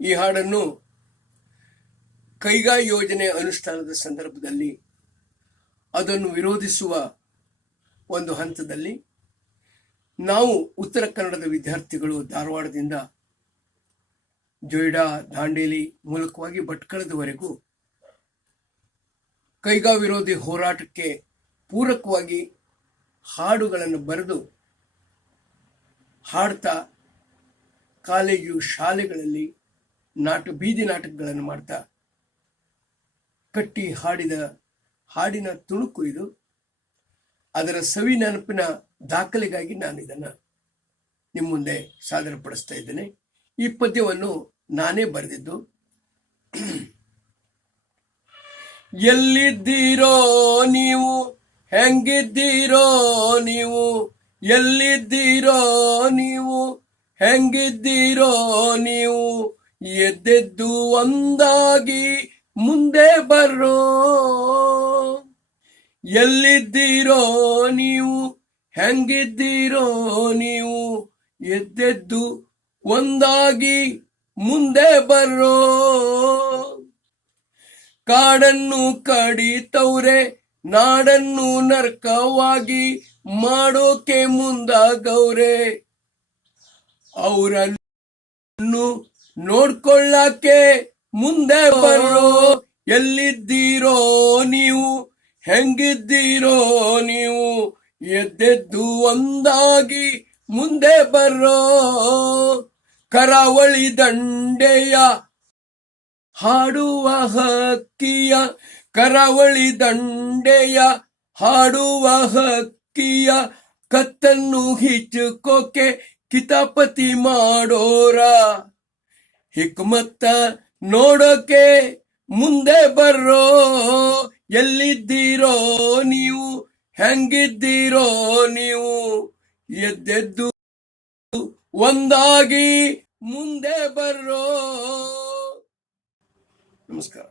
ಈ ಹಾಡನ್ನು ಕೈಗಾ ಯೋಜನೆ ಅನುಷ್ಠಾನದ ಸಂದರ್ಭದಲ್ಲಿ ಅದನ್ನು ವಿರೋಧಿಸುವ ಒಂದು ಹಂತದಲ್ಲಿ ನಾವು ಉತ್ತರ ಕನ್ನಡದ ವಿದ್ಯಾರ್ಥಿಗಳು ಧಾರವಾಡದಿಂದ ಜೊಯ್ಡಾ, ದಾಂಡೇಲಿ ಮೂಲಕವಾಗಿ ಭಟ್ಕಳದವರೆಗೂ ಕೈಗಾ ವಿರೋಧಿ ಹೋರಾಟಕ್ಕೆ ಪೂರಕವಾಗಿ ಹಾಡುಗಳನ್ನು ಬರೆದು ಹಾಡ್ತಾ ಕಾಲೇಜು ಶಾಲೆಗಳಲ್ಲಿ ಬೀದಿ ನಾಟಕಗಳನ್ನು ಮಾಡ್ತಾ ಕಟ್ಟಿ ಹಾಡಿದ ಹಾಡಿನ ತುಣುಕು ಇದು. ಅದರ ಸವಿ ನೆನಪಿನ ದಾಖಲೆಗಾಗಿ ನಾನು ಇದನ್ನು ನಿಮ್ಮ ಮುಂದೆ ಸಾದರಪಡಿಸ್ತಾ ಇದ್ದೇನೆ. ಈ ಪದ್ಯವನ್ನು ನಾನೇ ಬರೆದಿದ್ದು. ಎಲ್ಲಿದ್ದೀರೋ ನೀವು, ಹೆಂಗಿದ್ದೀರೋ ನೀವು, ಎಲ್ಲಿದ್ದೀರೋ ನೀವು, ಹೆಂಗಿದ್ದೀರೋ ನೀವು, ಎದ್ದೆದ್ದು ಒಂದಾಗಿ ಮುಂದೆ ಬರ್ರೋ. ಎಲ್ಲಿದ್ದೀರೋ ನೀವು, ಹೆಂಗಿದ್ದೀರೋ ನೀವು, ಎದ್ದೆದ್ದು ಒಂದಾಗಿ ಮುಂದೆ ಬರ್ರೋ. ಕಾಡನ್ನು ಕಡಿತವ್ರೆ, ನಾಡನ್ನು ನರ್ಕವಾಗಿ ಮಾಡೋಕೆ ಮುಂದಾಗವ್ರೆ. ಅವರನ್ನು ನೋಡ್ಕೊಳ್ಳಕ್ಕೆ ಮುಂದೆ ಬರ್ರೋ. ಎಲ್ಲಿದ್ದೀರೋ ನೀವು, ಹೆಂಗಿದ್ದೀರೋ ನೀವು, ಎದ್ದೆದ್ದು ಒಂದಾಗಿ ಮುಂದೆ ಬರ್ರೋ. ಕರಾವಳಿ ದಂಡೆಯ ಹಾಡುವ ಹಕ್ಕಿಯ, ಕರಾವಳಿ ದಂಡೆಯ ಹಾಡುವ ಹಕ್ಕಿಯ ಕತ್ತನ್ನು ಹಿಚ್ಚುಕೋಕೆ ಕಿತಾಪತಿ ಮಾಡೋರ. ಹಿಕ್ಮತ್ತ ನೋಡೋಕೆ ಮುಂದೆ ಬರ್ರೋ. ಎಲ್ಲಿದ್ದೀರೋ ನೀವು, ಹೆಂಗಿದ್ದೀರೋ ನೀವು, ಎದ್ದೆದ್ದು ಒಂದಾಗಿ ಮುಂದೆ ಬರ್ರೋ. ನಮಸ್ಕಾರ.